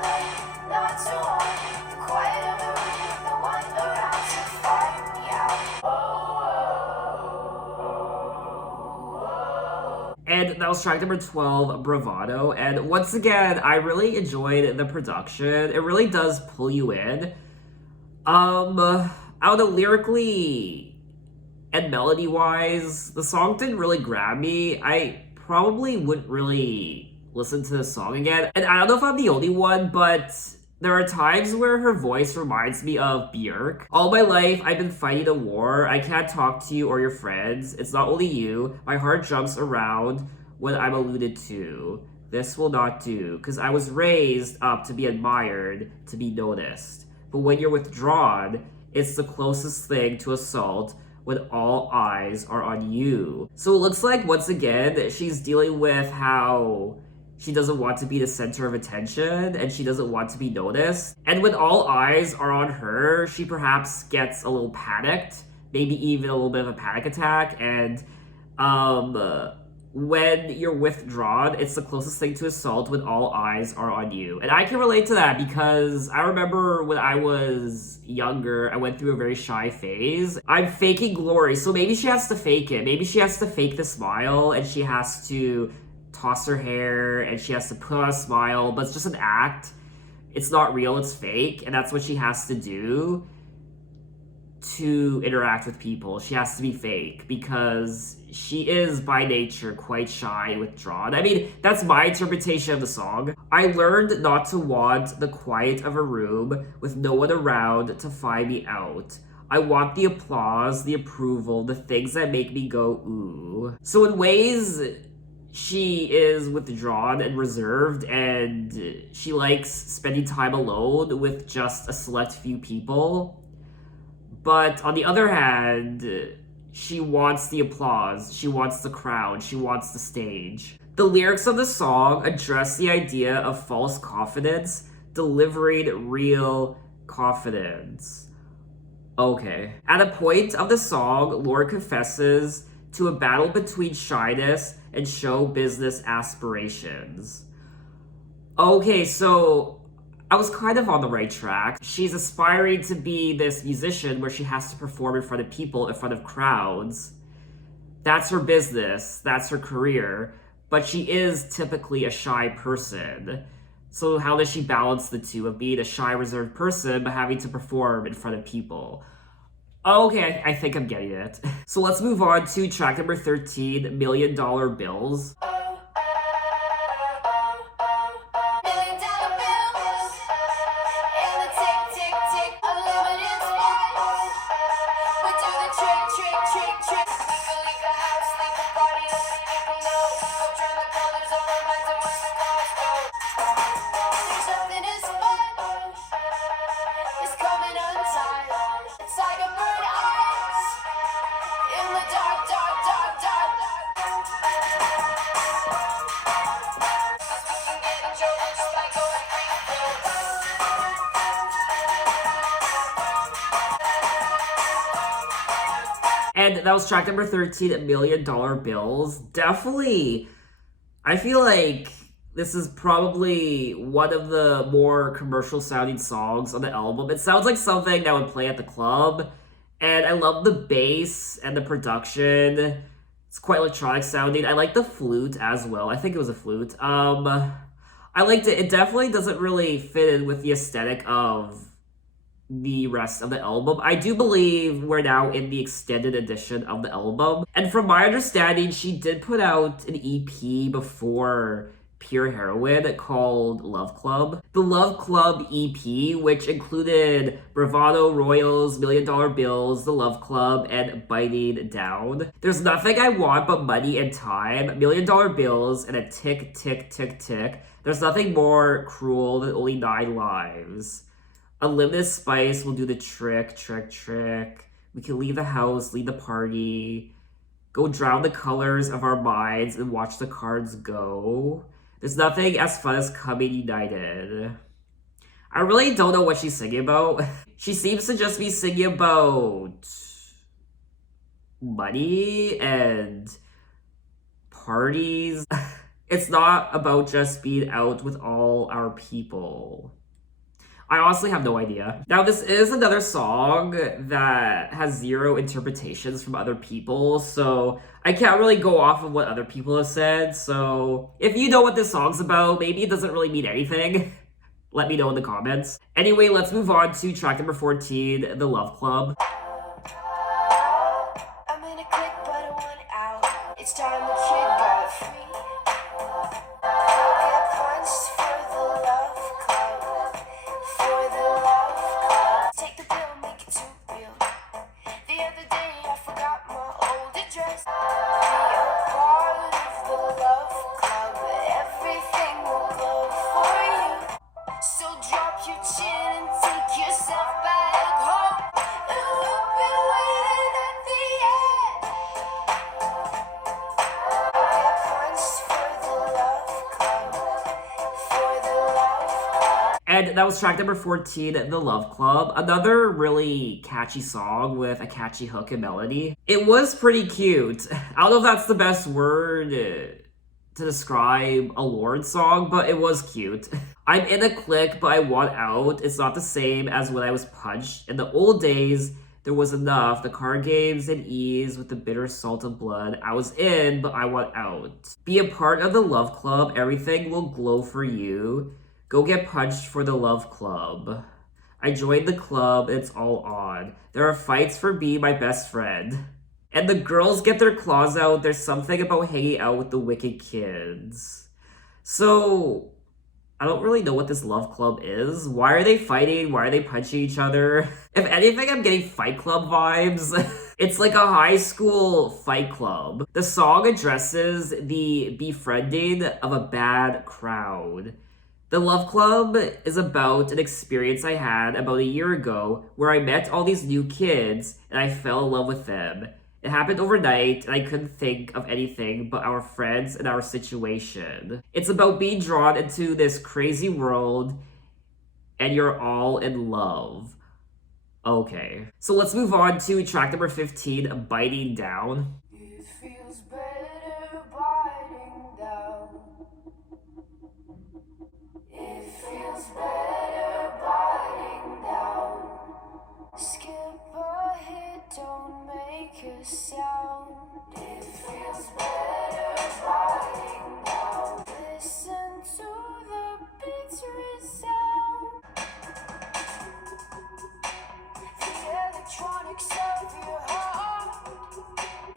lay not too long, the quiet of the room, no one around to find me out. And that was track number 12, Bravado. And once again, I really enjoyed the production. It really does pull you in. I don't know, lyrically and melody-wise, the song didn't really grab me. I probably wouldn't really listen to the song again. And I don't know if I'm the only one, but there are times where her voice reminds me of Björk. All my life, I've been fighting a war. I can't talk to you or your friends. It's not only you. My heart jumps around when I'm alluded to. This will not do, because I was raised up to be admired, to be noticed. But when you're withdrawn, it's the closest thing to assault when all eyes are on you. So it looks like, once again, she's dealing with how she doesn't want to be the center of attention and she doesn't want to be noticed. And when all eyes are on her, she perhaps gets a little panicked, maybe even a little bit of a panic attack. And when you're withdrawn, it's the closest thing to assault when all eyes are on you. And I can relate to that because I remember when I was younger, I went through a very shy phase. I'm faking glory, so maybe she has to fake it. Maybe she has to fake the smile and she has to toss her hair and she has to put on a smile, but it's just an act. It's not real, it's fake, and that's what she has to do to interact with people. She has to be fake because she is by nature quite shy and withdrawn. I mean, that's my interpretation of the song. I learned not to want the quiet of a room with no one around to find me out. I want the applause, the approval, the things that make me go, ooh. So in ways, she is withdrawn and reserved, and she likes spending time alone with just a select few people. But on the other hand, she wants the applause, she wants the crowd, she wants the stage. The lyrics of the song address the idea of false confidence, delivering real confidence. Okay. At a point of the song, Lorde confesses to a battle between shyness and show business aspirations. Okay, so I was kind of on the right track. She's aspiring to be this musician where she has to perform in front of people, in front of crowds. That's her business, that's her career, but she is typically a shy person. So how does she balance the two of being a shy, reserved person but having to perform in front of people? Okay, I think I'm getting it. So let's move on to track number 13, $1 Million Bills. It's like a bird eyes in the dark. that was track number 13, $1 million bills. Definitely, I feel like this is probably one of the more commercial sounding songs on the album. It sounds like something that would play at the club. And I love the bass and the production. It's quite electronic sounding. I like the flute as well. I think it was a flute. I liked it. It definitely doesn't really fit in with the aesthetic of the rest of the album. I do believe we're now in the extended edition of the album. And from my understanding, she did put out an EP before Pure Heroine called Love Club. The Love Club EP, which included Bravado, Royals, $1 Million Bills, The Love Club, and Biting Down. There's Nothing I Want But Money and Time, $1 Million Bills, and a Tick, Tick, Tick, Tick. There's nothing more cruel than only 9 lives. Unlimited Spice will do the trick, trick, trick. We can leave the house, leave the party, go drown the colors of our minds and watch the cards go. There's nothing as fun as coming united. I really don't know what she's singing about. She seems to just be singing about money and parties. It's not about just being out with all our people. I honestly have no idea. Now, this is another song that has 0 interpretations from other people, so I can't really go off of what other people have said. So if you know what this song's about, maybe it doesn't really mean anything. Let me know in the comments. Anyway, let's move on to track number 14, The Love Club. I'm in a clique, but I want out. It's time the kid got free. I'll get punched for the love club. For the love club. Take the pill, make it too real. The other day I forgot my old address. Be a part of the love club. Everything will go for you. So drop your chin and take yourself back home. And we'll be waiting at the end. Get punched for the love club. For the love club. And that was track number 14, The Love Club. Another really catchy song with a catchy hook and melody. It was pretty cute. I don't know if that's the best word to describe a Lorde song, but it was cute. I'm in a clique, but I want out. It's not the same as when I was punched. In the old days, there was enough. The card games and ease with the bitter salt of blood. I was in, but I want out. Be a part of the love club. Everything will glow for you. Go get punched for the love club. I joined the club. It's all on. There are fights for being my best friend. And the girls get their claws out. There's something about hanging out with the wicked kids. So, I don't really know what this love club is. Why are they fighting? Why are they punching each other? If anything, I'm getting Fight Club vibes. It's like a high school fight club. The song addresses the befriending of a bad crowd. The Love Club is about an experience I had about a year ago where I met all these new kids and I fell in love with them. It happened overnight, and I couldn't think of anything but our friends and our situation. It's about being drawn into this crazy world, and you're all in love. Okay. So let's move on to track number 15, Biting Down. It feels better biting down. It feels better biting down. Skip ahead, don't make a sound. It feels better biting down. Listen to the beats resound. The electronics of your heart.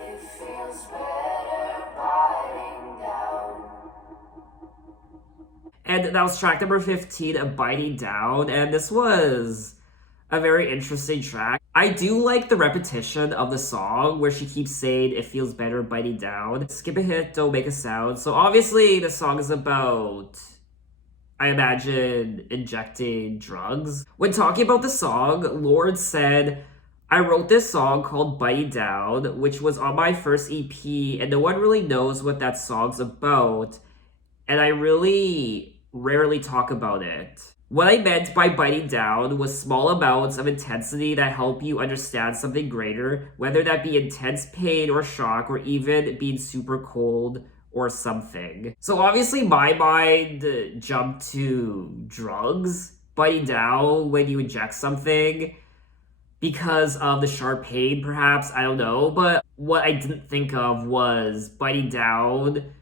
It feels better biting down. And that was track number 15, Biting Down. And this was a very interesting track. I do like the repetition of the song where she keeps saying it feels better biting down. Skip a hit, don't make a sound. So obviously the song is about, I imagine, injecting drugs. When talking about the song, Lorde said, I wrote this song called Biting Down, which was on my first EP, and no one really knows what that song's about. And I really rarely talk about it. What I meant by biting down was small amounts of intensity that help you understand something greater, whether that be intense pain or shock, or even being super cold or something. So obviously my mind jumped to drugs, biting down when you inject something because of the sharp pain, perhaps, I don't know. But what I didn't think of was biting down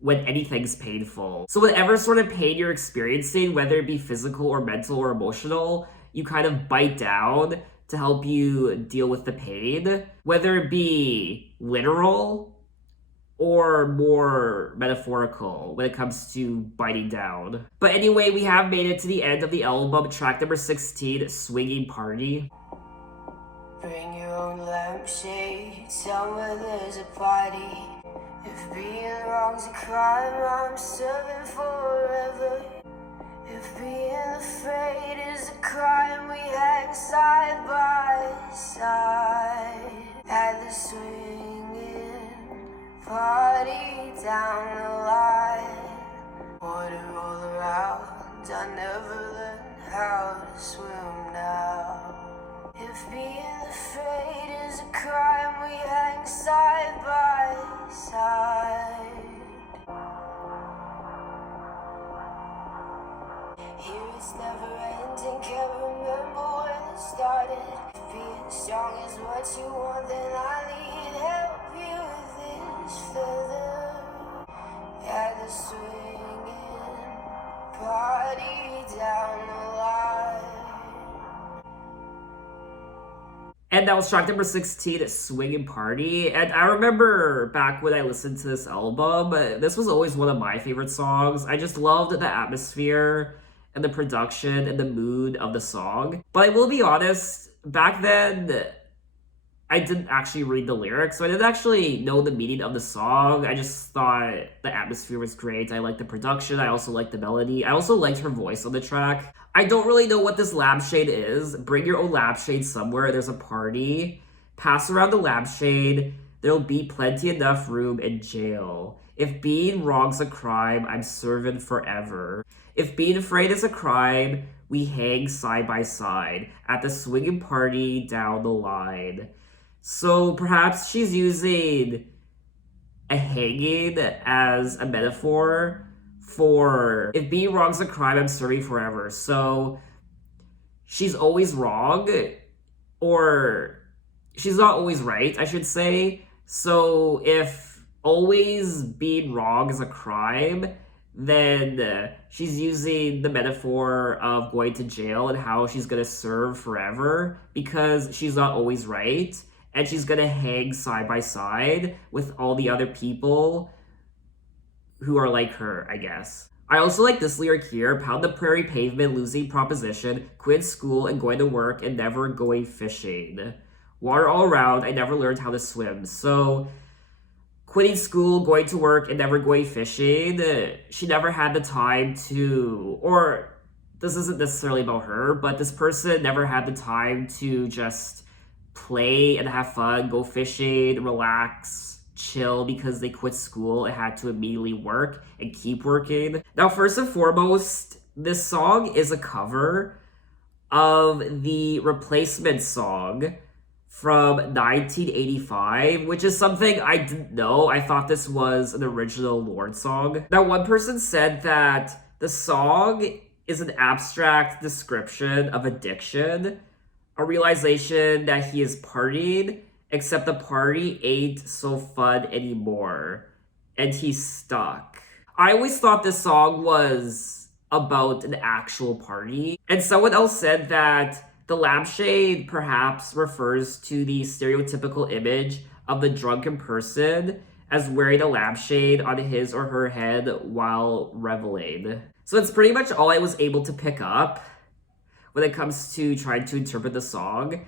when anything's painful. So whatever sort of pain you're experiencing, whether it be physical or mental or emotional, you kind of bite down to help you deal with the pain, whether it be literal or more metaphorical when it comes to biting down. But anyway, we have made it to the end of the album, track number 16, Swinging Party. Bring your own lampshade, somewhere there's a party. If being wrong's a crime, I'm serving forever. If being afraid is a crime, we hang side by side at the swinging party down the line. Water all around, I never learned how to swim now. If being afraid is a crime, we hang side by side. Here it's never ending, can't remember when it started. If being strong is what you want, then I need help you with this feather. At the swinging party down the line. And that was track number 16, Swingin' Party. And I remember back when I listened to this album, this was always one of my favorite songs. I just loved the atmosphere and the production and the mood of the song. But I will be honest, back then, I didn't actually read the lyrics, so I didn't actually know the meaning of the song. I just thought the atmosphere was great. I liked the production. I also liked the melody. I also liked her voice on the track. I don't really know what this lampshade is. Bring your own lampshade somewhere. There's a party. Pass around the lampshade. There'll be plenty enough room in jail. If being wrong's a crime, I'm serving forever. If being afraid is a crime, we hang side by side at the swinging party down the line. So perhaps she's using a hanging as a metaphor for if being wrong's a crime, I'm serving forever. So she's always wrong, or she's not always right, I should say. So if always being wrong is a crime, then she's using the metaphor of going to jail and how she's gonna serve forever because she's not always right. And she's gonna hang side by side with all the other people who are like her, I guess. I also like this lyric here: pound the prairie pavement, losing proposition, quit school and going to work and never going fishing. Water all around, I never learned how to swim. So, quitting school, going to work, and never going fishing, she never had the time to, or this isn't necessarily about her, but this person never had the time to just play and have fun, go fishing, relax, chill, because they quit school and had to immediately work and keep working. Now, first and foremost, this song is a cover of the replacement song from 1985, which is something I didn't know. I thought this was an original Lorde song. Now, one person said that the song is an abstract description of addiction, a realization that he is partying, except the party ain't so fun anymore, and he's stuck. I always thought this song was about an actual party, and someone else said that the lampshade perhaps refers to the stereotypical image of the drunken person as wearing a lampshade on his or her head while reveling. So that's pretty much all I was able to pick up when it comes to trying to interpret the song,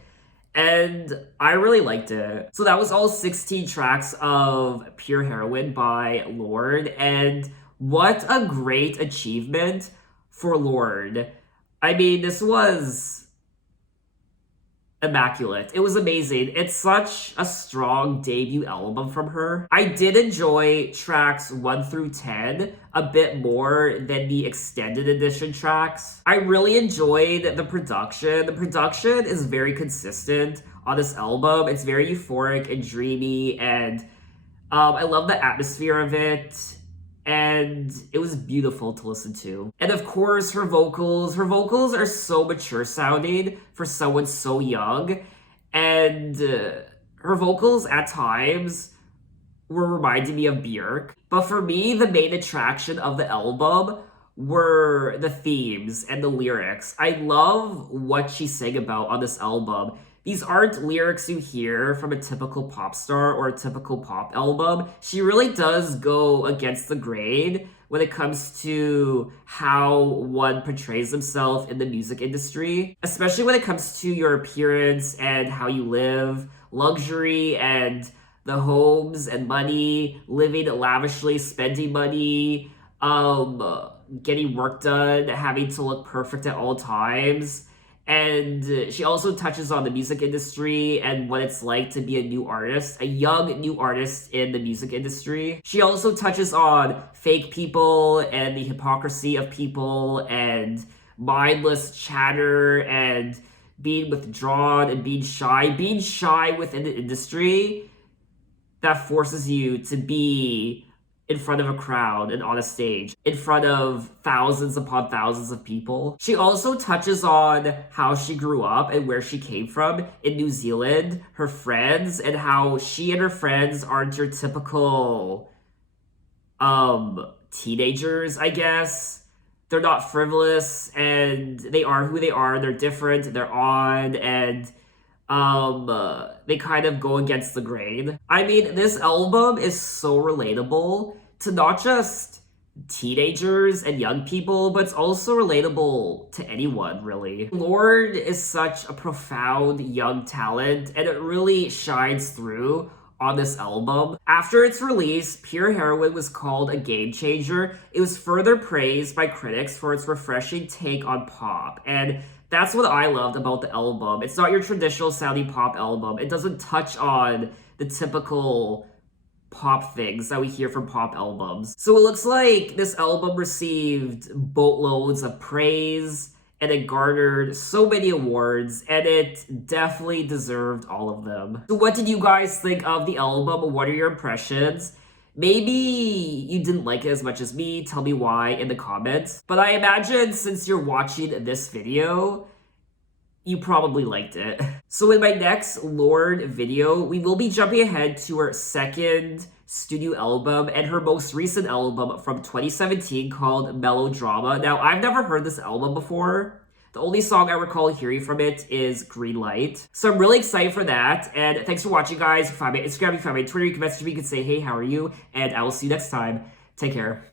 and I really liked it. So that was all 16 tracks of Pure Heroine by Lorde, and what a great achievement for Lorde. I mean, this was immaculate. It was amazing. It's such a strong debut album from her. I did enjoy tracks 1 through 10 a bit more than the extended edition tracks. I really enjoyed the production. The production is very consistent on this album. It's very euphoric and dreamy, and I love the atmosphere of it, and it was beautiful to listen to. And of course, her vocals are so mature sounding for someone so young, and her vocals at times were reminding me of Björk. But for me, the main attraction of the album were the themes and the lyrics. I love what she sang about on this album. These aren't lyrics you hear from a typical pop star or a typical pop album. She really does go against the grain when it comes to how one portrays himself in the music industry, especially when it comes to your appearance and how you live, luxury and the homes and money, living lavishly, spending money, getting work done, having to look perfect at all times. And she also touches on the music industry and what it's like to be a new artist, a young new artist in the music industry. She also touches on fake people and the hypocrisy of people and mindless chatter and being withdrawn and being shy within the industry that forces you to be in front of a crowd and on a stage, in front of thousands upon thousands of people. She also touches on how she grew up and where she came from in New Zealand, her friends, and how she and her friends aren't your typical teenagers, I guess. They're not frivolous, and they are who they are. They're different, they're odd, and they kind of go against the grain. I mean, this album is so relatable to not just teenagers and young people, but it's also relatable to anyone, really. Lorde is such a profound young talent, and it really shines through on this album. After its release, Pure Heroine was called a game changer. It was further praised by critics for its refreshing take on pop, and that's what I loved about the album. It's not your traditional sounding pop album. It doesn't touch on the typical pop things that we hear from pop albums. So it looks like this album received boatloads of praise, and it garnered so many awards, and it definitely deserved all of them. So what did you guys think of the album? What are your impressions? Maybe you didn't like it as much as me. Tell me why in the comments. But I imagine since you're watching this video, you probably liked it. So in my next Lorde video, we will be jumping ahead to her second studio album and her most recent album from 2017 called Melodrama. Now, I've never heard this album before. The only song I recall hearing from it is Green Light. So I'm really excited for that. And thanks for watching, guys. If you find me on Instagram, if you find me on Twitter, you can message me, you can say, hey, how are you? And I will see you next time. Take care.